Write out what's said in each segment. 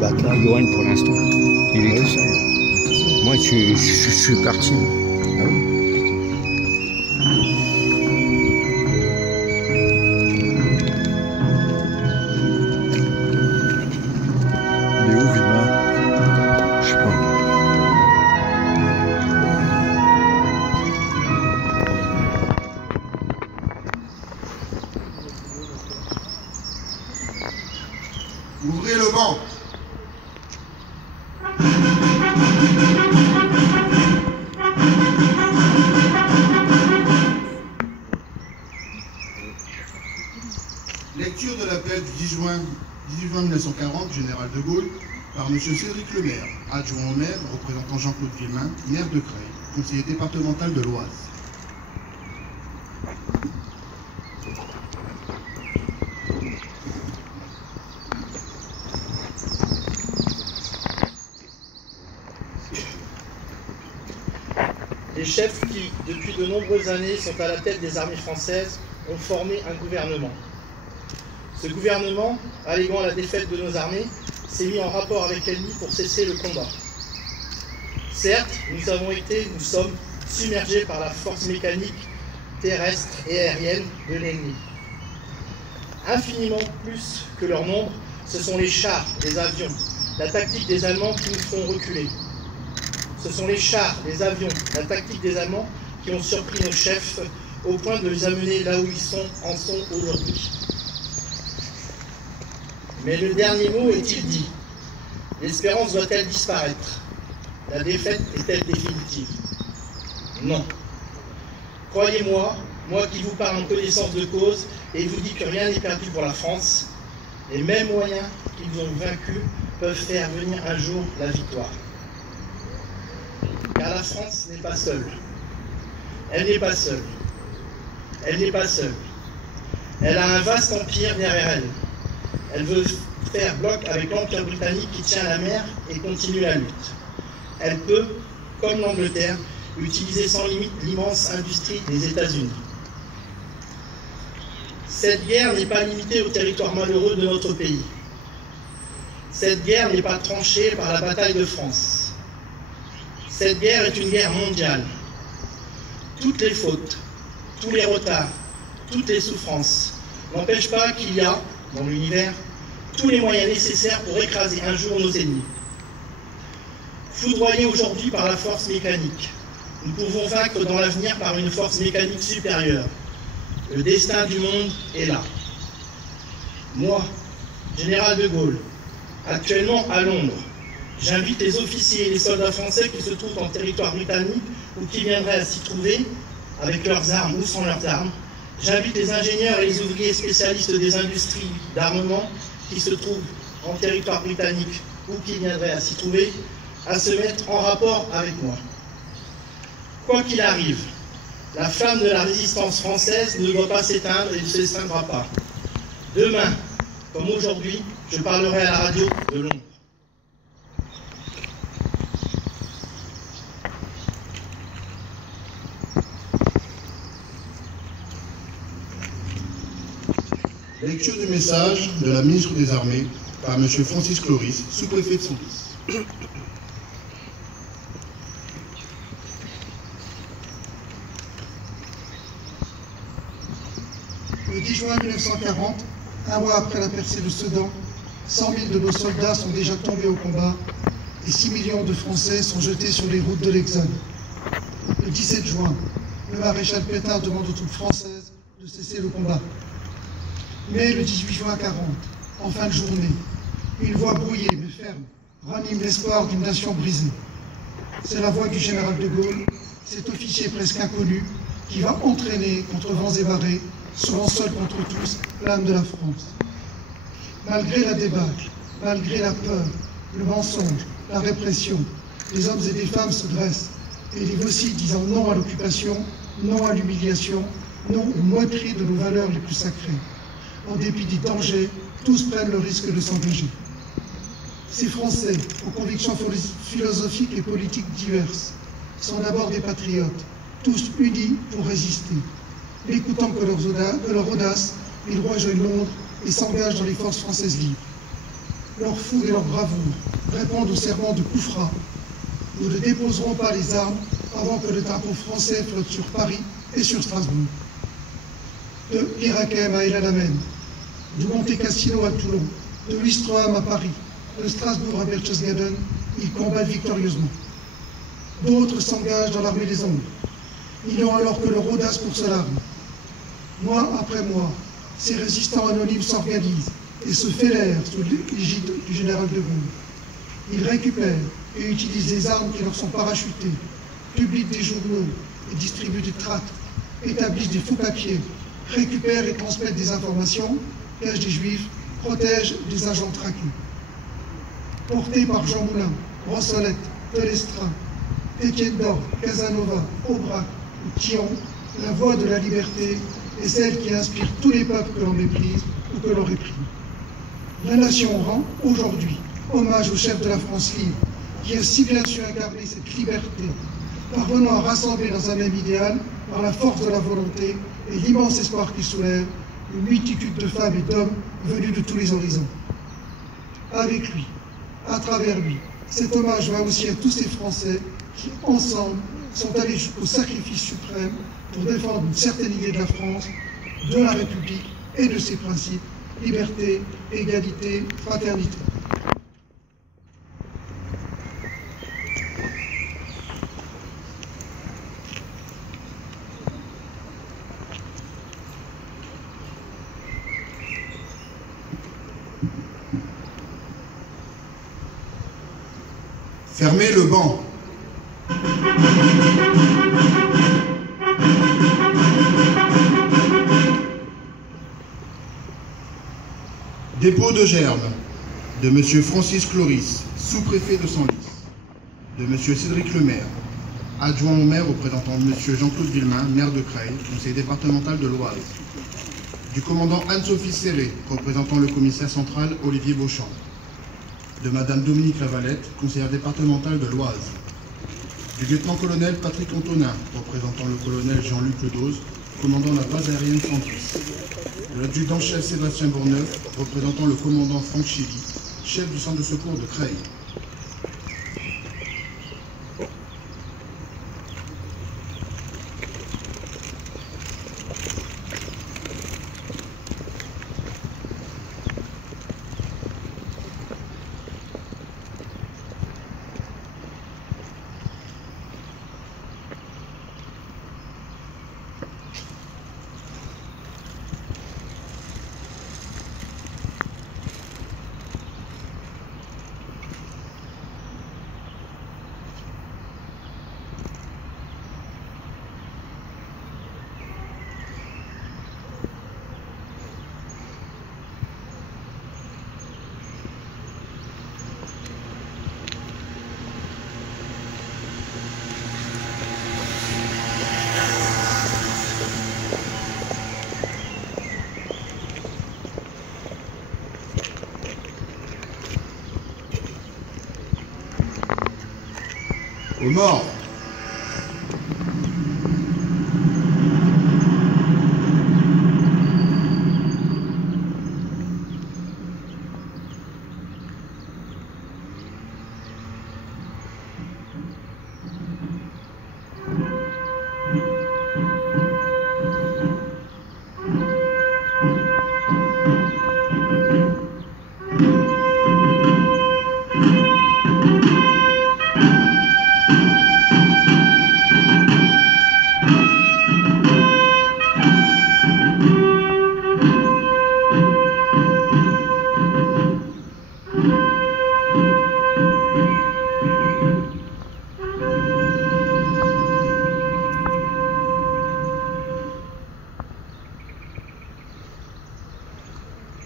battre là, Johan, pour l'instant. Il est tout seul. Moi, je suis parti. Ah oui. Il est où, Villemin? Je sais pas. Ouvrez le banc. Lecture de l'appel du 10 juin 1940, général de Gaulle, par M. Cédric Lemaire, adjoint au maire, représentant Jean-Claude Villemin, maire de Creil, conseiller départemental de l'Oise. Les chefs qui, depuis de nombreuses années, sont à la tête des armées françaises, ont formé un gouvernement. Ce gouvernement, alléguant la défaite de nos armées, s'est mis en rapport avec l'ennemi pour cesser le combat. Certes, nous sommes submergés par la force mécanique terrestre et aérienne de l'ennemi. Infiniment plus que leur nombre, ce sont les chars, les avions, la tactique des Allemands qui nous font reculer. Ce sont les chars, les avions, la tactique des Allemands qui ont surpris nos chefs au point de les amener là où ils en sont aujourd'hui. Mais le dernier mot est-il dit? L'espérance doit-elle disparaître? La défaite est-elle définitive? Non. Croyez-moi, moi qui vous parle en connaissance de cause et vous dis que rien n'est perdu pour la France, les mêmes moyens qu'ils ont vaincus peuvent faire venir un jour la victoire. Car la France n'est pas seule. Elle n'est pas seule. Elle n'est pas seule. Elle a un vaste empire derrière elle. Elle veut faire bloc avec l'Empire britannique qui tient la mer et continue la lutte. Elle peut, comme l'Angleterre, utiliser sans limite l'immense industrie des États-Unis. Cette guerre n'est pas limitée au territoire malheureux de notre pays. Cette guerre n'est pas tranchée par la bataille de France. Cette guerre est une guerre mondiale. Toutes les fautes, tous les retards, toutes les souffrances n'empêchent pas qu'il y a, dans l'univers, tous les moyens nécessaires pour écraser un jour nos ennemis. Foudroyés aujourd'hui par la force mécanique, nous pouvons vaincre dans l'avenir par une force mécanique supérieure. Le destin du monde est là. Moi, général de Gaulle, actuellement à Londres, j'invite les officiers et les soldats français qui se trouvent en territoire britannique ou qui viendraient à s'y trouver, avec leurs armes ou sans leurs armes. J'invite les ingénieurs et les ouvriers spécialistes des industries d'armement qui se trouvent en territoire britannique ou qui viendraient à s'y trouver, à se mettre en rapport avec moi. Quoi qu'il arrive, la flamme de la résistance française ne doit pas s'éteindre et ne s'éteindra pas. Demain, comme aujourd'hui, je parlerai à la radio de Londres. Lecture du message de la ministre des Armées par M. Francis Cloris, sous-préfet de Senlis. Le 10 juin 1940, un mois après la percée de Sedan, 100 000 de nos soldats sont déjà tombés au combat et 6 millions de Français sont jetés sur les routes de l'Exode. Le 17 juin, le maréchal Pétain demande aux troupes françaises de cesser le combat. Mais le 18 juin 40, en fin de journée, une voix brouillée mais ferme ranime l'espoir d'une nation brisée. C'est la voix du général de Gaulle, cet officier presque inconnu qui va entraîner contre vents et marées, souvent seul contre tous, l'âme de la France. Malgré la débâcle, malgré la peur, le mensonge, la répression, les hommes et des femmes se dressent et les voici disant non à l'occupation, non à l'humiliation, non aux moqueries de nos valeurs les plus sacrées. En dépit des dangers, tous prennent le risque de s'engager. Ces Français, aux convictions philosophiques et politiques diverses, sont d'abord des patriotes, tous unis pour résister. N'écoutant que leur audace, ils rejoignent Londres et s'engagent dans les forces françaises libres. leur fougue et leur bravoure répondent au serment de Koufra. Nous ne déposerons pas les armes avant que le drapeau français flotte sur Paris et sur Strasbourg. De l'Irakem à El Alamein, du Monte Cassino à Toulon, de Ouistreham à Paris, de Strasbourg à Berchtesgaden, ils combattent victorieusement. D'autres s'engagent dans l'armée des ombres. Ils n'ont alors que leur audace pour seule arme. Mois après mois, ces résistants anonymes s'organisent et se fédèrent sous l'égide du général de Gaulle. Ils récupèrent et utilisent les armes qui leur sont parachutées, publient des journaux et distribuent des tracts, établissent des faux papiers, récupèrent et transmettent des informations, cachent des juifs, protègent des agents traqués. Portés par Jean Moulin, Brossolette, Pelestrin, Étienne d'Or, Casanova, Aubrac ou Thion, la voix de la liberté est celle qui inspire tous les peuples que l'on méprise ou que l'on réprime. La nation rend aujourd'hui hommage au chef de la France libre, qui a si bien su incarner cette liberté, parvenant à rassembler dans un même idéal, par la force de la volonté et l'immense espoir qu'il soulève, une multitude de femmes et d'hommes venus de tous les horizons. Avec lui, à travers lui, cet hommage va aussi à tous ces Français qui, ensemble, sont allés jusqu'au sacrifice suprême pour défendre une certaine idée de la France, de la République et de ses principes, liberté, égalité, fraternité. Fermez le banc. Dépôt de germes de M. Francis Cloris, sous-préfet de Senlis, de M. Cédric Lemaire, adjoint au maire représentant M. Jean-Claude Villemain, maire de Creil, conseiller départemental de l'Oise, du commandant Anne-Sophie Serré, représentant le commissaire central Olivier Beauchamp, de Mme Dominique Lavalette, conseillère départementale de l'Oise, du lieutenant-colonel Patrick Antonin, représentant le colonel Jean-Luc Ledoz, commandant la base aérienne 110, de l'adjudant-chef Sébastien Bourneuf, représentant le commandant Franck Chivy, chef du centre de secours de Creil. Aux morts.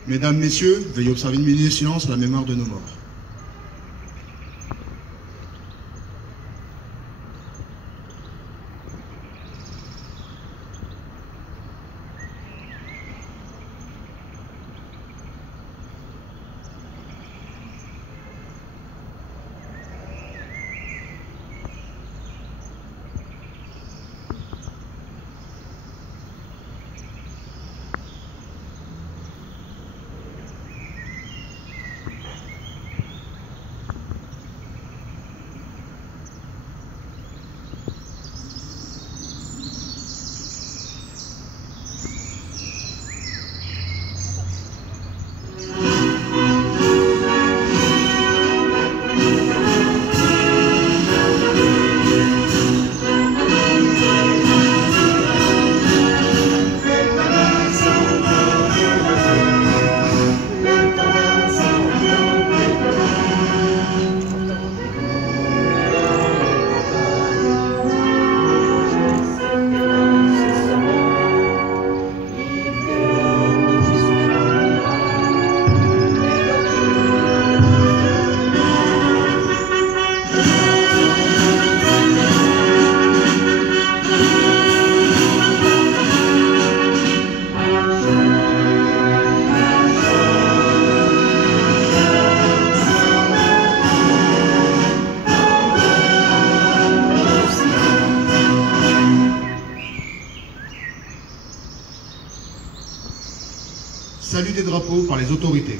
Mesdames, Messieurs, veuillez observer une minute de silence à la mémoire de nos morts. salut des drapeaux par les autorités.